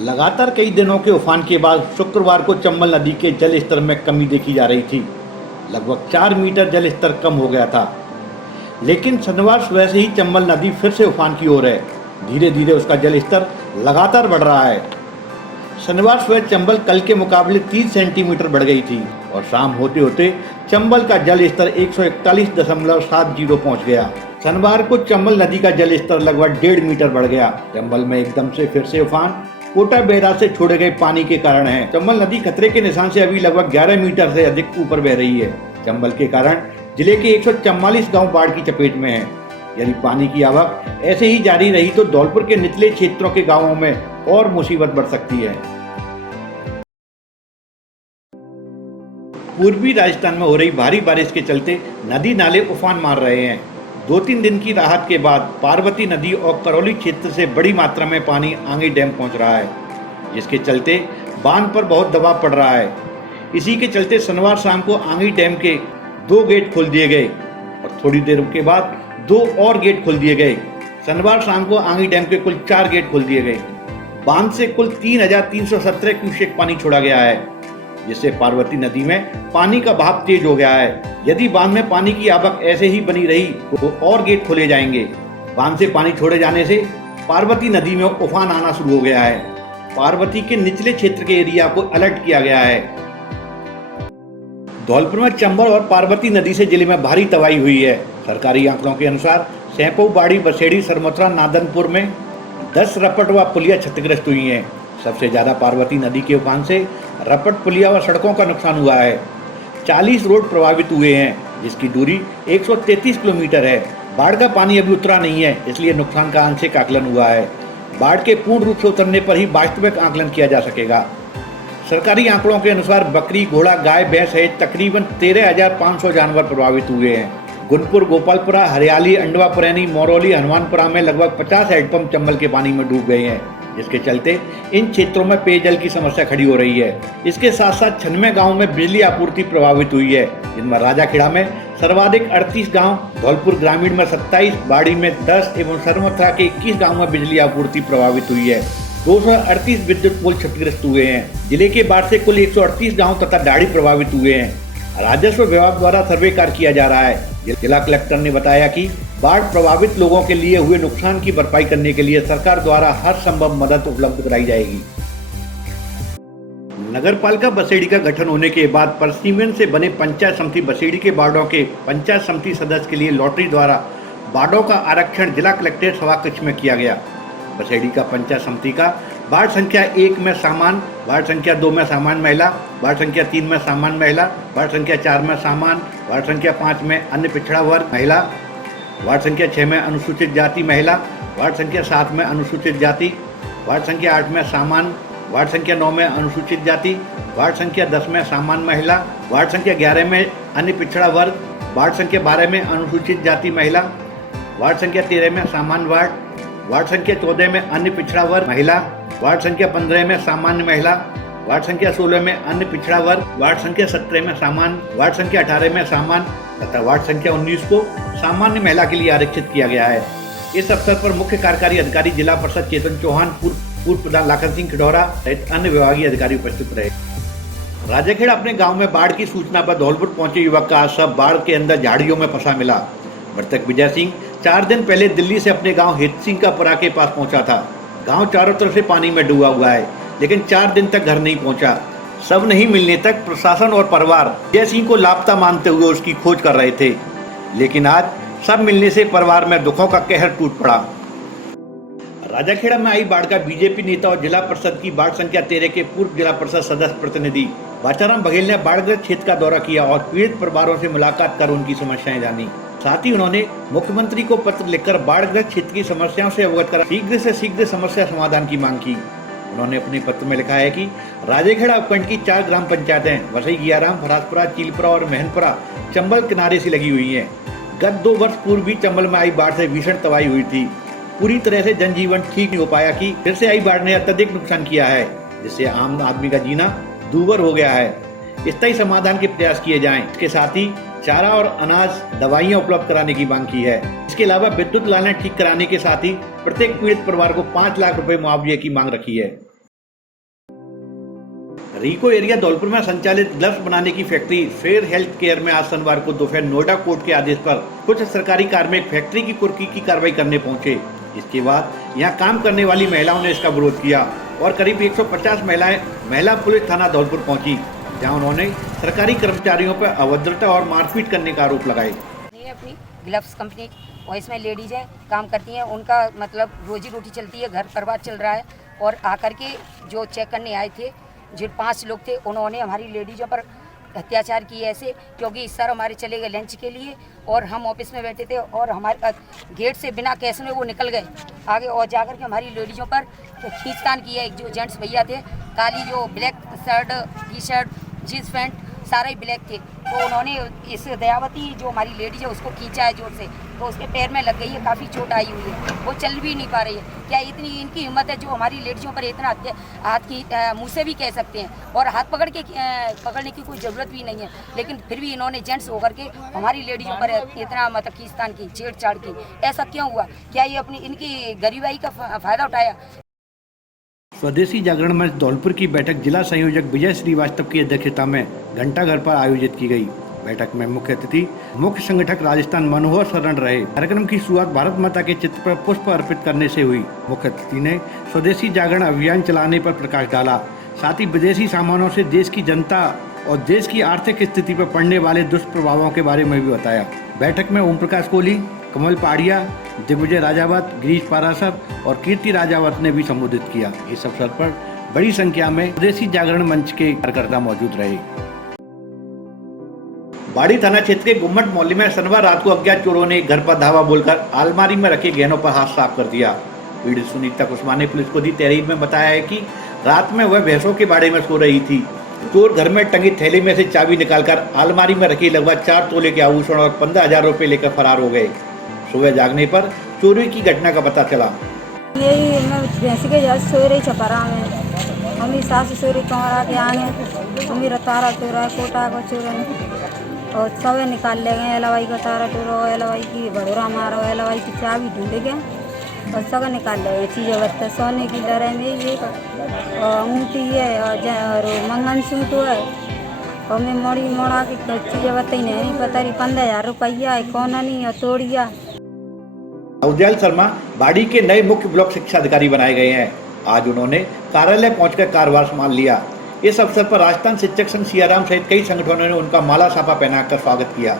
लगातार कई दिनों के उफान के बाद शुक्रवार को चंबल नदी के जल स्तर में कमी देखी जा रही थी। लगभग 4 मीटर जल स्तर कम हो गया था, लेकिन शनिवार सुबह से ही चंबल नदी फिर से उफान की ओर है। धीरे धीरे उसका जल स्तर लगातार बढ़ रहा है। शनिवार सुबह चंबल कल के मुकाबले 30 सेंटीमीटर बढ़ गई थी और शाम होते होते चंबल का जल स्तर 141.70 पहुंच गया। शनिवार को चंबल नदी का जल स्तर लगभग 1.5 मीटर बढ़ गया। चंबल में एकदम से फिर से उफान कोटा बैराज से छोड़े गए पानी के कारण है। चंबल नदी खतरे के निशान से अभी लगभग 11 मीटर से अधिक ऊपर बह रही है। चंबल के कारण जिले के 144 गांव बाढ़ की चपेट में हैं। यदि पानी की आवक ऐसे ही जारी रही तो धौलपुर के निचले क्षेत्रों के गांवों में और मुसीबत बढ़ सकती है। पूर्वी राजस्थान में हो रही भारी बारिश के चलते नदी नाले उफान मार रहे हैं। 2-3 दिन की राहत के बाद पार्वती नदी और करौली क्षेत्र से बड़ी मात्रा में पानी आंगी डैम पहुंच रहा है, जिसके चलते बांध पर बहुत दबाव पड़ रहा है। इसी के चलते शनिवार शाम को आंगी डैम के 2 गेट खोल दिए गए और थोड़ी देर के बाद 2 और गेट खोल दिए गए। शनिवार शाम को आंगी डैम के कुल 4 गेट खोल दिए गए। बांध से कुल 3317 क्यूसेक पानी छोड़ा गया है, जिससे पार्वती नदी में पानी का बहाव तेज हो गया है। यदि बांध में पानी की आवक ऐसे ही बनी रही तो और गेट खोले जाएंगे। बांध से पानी छोड़े जाने से पार्वती नदी में उफान आना शुरू हो गया है। पार्वती के निचले क्षेत्र के एरिया को अलर्ट किया गया है। धौलपुर में चंबल और पार्वती नदी से जिले में भारी तबाही हुई है। सरकारी आंकड़ों के अनुसार सैंपऊ, बाड़ी, बसेड़ी, सरमथुरा, नादनपुर में 10 रपट व पुलिया क्षतिग्रस्त हुई हैं। सबसे ज्यादा पार्वती नदी के उफान से रपट, पुलिया व सड़कों का नुकसान हुआ है। 40 रोड प्रभावित हुए हैं, जिसकी दूरी 133 किलोमीटर है। बाढ़ का पानी अभी उतरा नहीं है, इसलिए नुकसान का आंशिक आकलन हुआ है। बाढ़ के पूर्ण रूप से उतरने पर ही वास्तविक आकलन किया जा सकेगा। सरकारी आंकड़ों के अनुसार बकरी, घोड़ा, गाय, भैंस सहित तकरीबन 13,500 जानवर प्रभावित हुए हैं। गुनपुर, गोपालपुरा, हरियाली, अंडवा, पुरैनी, मोरौली, हनुमानपुरा में लगभग 50 हैंडपंप चंबल के पानी में डूब गए हैं, जिसके चलते इन क्षेत्रों में पेयजल की समस्या खड़ी हो रही है। इसके साथ साथ 96 गांवों में बिजली आपूर्ति प्रभावित हुई है, जिनमें राजाखेड़ा में सर्वाधिक 38 गांव, धौलपुर ग्रामीण में 27, बाड़ी में 10 एवं सरमथुरा के 21 गांवों में बिजली आपूर्ति प्रभावित हुई है। 238 विद्युत पोल क्षतिग्रस्त हुए हैं। जिले के बाढ़ से कुल 138 गाँव तथा डाड़ी प्रभावित हुए हैं। राजस्व विभाग द्वारा सर्वे कार्य किया जा रहा है। जिला कलेक्टर ने बताया कि बाढ़ प्रभावित लोगों के लिए हुए नुकसान की भरपाई करने के लिए सरकार द्वारा हर संभव मदद उपलब्ध कराई जाएगी। नगरपालिका बसेड़ी का गठन होने के बाद परसीमेंट से बने पंचायत समिति बसेड़ी के वार्डों के पंचायत समिति सदस्य के लिए लॉटरी द्वारा वार्डों का आरक्षण जिला कलेक्ट्रेट सभाकक्ष में किया गया। बसेड़ी का पंचायत समिति का वार्ड संख्या 1 में सामान्य, वार्ड संख्या 2 में सामान्य महिला, वार्ड संख्या 3 में सामान्य महिला, वार्ड संख्या 4 में सामान्य, वार्ड संख्या 5 में अन्य पिछड़ा वर्ग महिला, वार्ड संख्या 6 में अनुसूचित जाति महिला, वार्ड संख्या 7 में अनुसूचित जाति, वार्ड संख्या 8 में सामान्य, वार्ड संख्या 9 में अनुसूचित जाति, वार्ड संख्या 10 में सामान्य महिला, वार्ड संख्या 11 में अन्य पिछड़ा वर्ग, वार्ड संख्या 12 में अनुसूचित जाति महिला, वार्ड संख्या 13 में सामान्य वार्ड संख्या 14 में अन्य पिछड़ा वर्ग महिला, वार्ड संख्या 15 में सामान्य महिला, वार्ड संख्या 16 में अन्य पिछड़ा वर्ग, वार्ड संख्या 17 में सामान्य, वार्ड संख्या 18 में सामान्य तथा वार्ड संख्या 19 को सामान्य महिला के लिए आरक्षित किया गया है। इस अवसर पर मुख्य कार्यकारी अधिकारी जिला परिषद चेतन चौहान, पूर्व प्रधान लाखन सिंह खिडौरा सहित अन्य विभागीय अधिकारी उपस्थित रहे। राजाखेड़ा अपने गाँव में बाढ़ की सूचना पर धौलपुर पहुंचे युवक का शव बाढ़ के अंदर झाड़ियों में फंसा मिला। मृतक विजय सिंह 4 दिन पहले दिल्ली से अपने गांव हितसिंहपुरा के पास पहुंचा था। गांव चारों तरफ से पानी में डूबा हुआ है, लेकिन 4 दिन तक घर नहीं पहुंचा। सब नहीं मिलने तक प्रशासन और परिवार विजय सिंह को लापता मानते हुए उसकी खोज कर रहे थे, लेकिन आज सब मिलने से परिवार में दुखों का कहर टूट पड़ा। राजाखेड़ा में आई बाढ़ का बीजेपी नेता और जिला परिषद की वार्ड संख्या 13 के पूर्व जिला परिषद सदस्य प्रतिनिधि बाचाराम बघेल ने बाढ़ग्रस्त क्षेत्र का दौरा किया और पीड़ित परिवारों से मुलाकात कर उनकी समस्याएं जानी। साथ ही उन्होंने मुख्यमंत्री को पत्र लिखकर बाढ़ग्रस्त क्षेत्र की समस्याओं से अवगत कर शीघ्र से शीघ्र समस्या समाधान की मांग की। उन्होंने अपने पत्र में लिखा है कि राजाखेड़ा उपखंड की 4 ग्राम पंचायतें वसई, गियाराम, फरासपुरा, चीलपुरा और महनपुरा चंबल किनारे से लगी हुई हैं। गत 2 वर्ष पूर्व भी चंबल में आई बाढ़ से भीषण तबाही हुई थी। पूरी तरह से जनजीवन ठीक नहीं हो पाया कि फिर से आई बाढ़ ने अत्यधिक नुकसान किया है, जिससे आम आदमी का जीना दूभर हो गया है। स्थायी समाधान के प्रयास किए जाएं। इसके साथ ही चारा और अनाज, दवाइयां उपलब्ध कराने की मांग की है। इसके अलावा विद्युत लाइनें ठीक कराने के साथ ही प्रत्येक पीड़ित परिवार को 5 लाख रुपए मुआवजे की मांग रखी है। रीको एरिया धौलपुर में संचालित ग्लव्स बनाने की फैक्ट्री फेयर हेल्थ केयर में आज शनिवार को दोपहर नोएडा कोर्ट के आदेश पर कुछ सरकारी कार्मिक फैक्ट्री की कुर्की की कार्रवाई करने पहुंचे। इसके बाद यहां काम करने वाली महिलाओं ने इसका विरोध किया और करीब 150 महिलाएं महिला पुलिस थाना धौलपुर पहुंची, जहां उन्होंने सरकारी कर्मचारियों पर अभद्रता और मारपीट करने का आरोप लगाए। ये अपनी ग्लव्स कंपनी और इसमें लेडीज हैं, काम करती हैं, उनका मतलब रोजी रोटी चलती है, घर परिवार चल रहा है। और आकर के जो चेक करने आए थे, जो 5 लोग थे, उन्होंने हमारी लेडीज़ों पर अत्याचार किए ऐसे, क्योंकि सर हमारे चले गए लंच के लिए और हम ऑफिस में बैठे थे और हमारे गेट से बिना कैश में वो निकल गए आगे और जाकर के हमारी लेडीज़ों पर खींचतान किया। एक जो जेंट्स भैया थे, काली जो black shirt, T shirt, jeans pant सारा ही ब्लैक थे, तो उन्होंने इस दयावती जो हमारी लेडीज है उसको खींचा है जोर से, तो उसके पैर में लग गई है, काफ़ी चोट आई हुई है, वो चल भी नहीं पा रही है। क्या इतनी इनकी हिम्मत है जो हमारी लेडीज़ों पर इतना हाथ की मुँह से भी कह सकते हैं और हाथ पकड़ने की कोई ज़रूरत भी नहीं है, लेकिन फिर भी इन्होंने जेंट्स होकर के हमारी लेडीज़ों पर इतना मतलब खींचतान की, छेड़छाड़ की। ऐसा क्यों हुआ? क्या ये अपनी इनकी गरीबाई का फ़ायदा उठाया? स्वदेशी जागरण मंच धौलपुर की बैठक जिला संयोजक विजय श्रीवास्तव की अध्यक्षता में घंटाघर पर आयोजित की गई। बैठक में मुख्य अतिथि मुख्य संगठक राजस्थान मनोहर शरण रहे। कार्यक्रम की शुरुआत भारत माता के चित्र पर पुष्प अर्पित करने से हुई। मुख्य अतिथि ने स्वदेशी जागरण अभियान चलाने पर प्रकाश डाला, साथ ही विदेशी सामानों से देश की जनता और देश की आर्थिक स्थिति पर पड़ने वाले दुष्प्रभावों के बारे में भी बताया। बैठक में ओम प्रकाश कोहली, कमल पहाड़िया, दिग्विजय राजावत, गिरीश पारासर और कीर्ति राजावत ने भी संबोधित किया। इस अवसर पर बड़ी संख्या में स्वदेशी जागरण मंच के कार्यकर्ता मौजूद रहे। बाड़ी थाना क्षेत्र के गुम्मट मोहल्ले में शनिवार रात को अज्ञात चोरों ने घर पर धावा बोलकर अलमारी में रखे गहनों पर हाथ साफ कर दिया। पीड़ित सुनीता कुशवाहा ने पुलिस को दी तहरीर में बताया है कि रात में वह भैंसों के बाड़े में सो रही थी। चोर घर में टंगी थैली में से चाबी निकालकर अलमारी में रखी लगभग 4 तोले के आभूषण और 15,000 रुपए लेकर फरार हो गए। सुबह जागने पर चोरी की घटना का पता चला। यही मैं भैंस के जल सो रही छपरा में, मम्मी सास सो रही कमरा के आगे, मम्मी तारा चोरा कोटा को चोरा और सब निकाल ले गए। एलवाई का तारा चोरा, एलवाई की भड़ोरा मारो, एलवाई की चाबी ढूंढ गए और सब निकाल ले गए। चीज़ें बत्ते सोने की लड़ाई में ये अंगूठी है और मंगलसूत्र है और मैं मोड़ी मोड़ा की चीज़ें बताई नहीं पता रही। 15,000 रुपया है, कौन नहीं है तोड़िया। अवजल शर्मा बाड़ी के नए मुख्य ब्लॉक शिक्षा अधिकारी बनाए गए हैं। आज उन्होंने कार्यालय पहुंचकर कार्यभार संभाल लिया। इस अवसर पर राजस्थान शिक्षक संघ सियाराम सहित कई संगठनों ने उनका माला साफा पहनाकर स्वागत किया।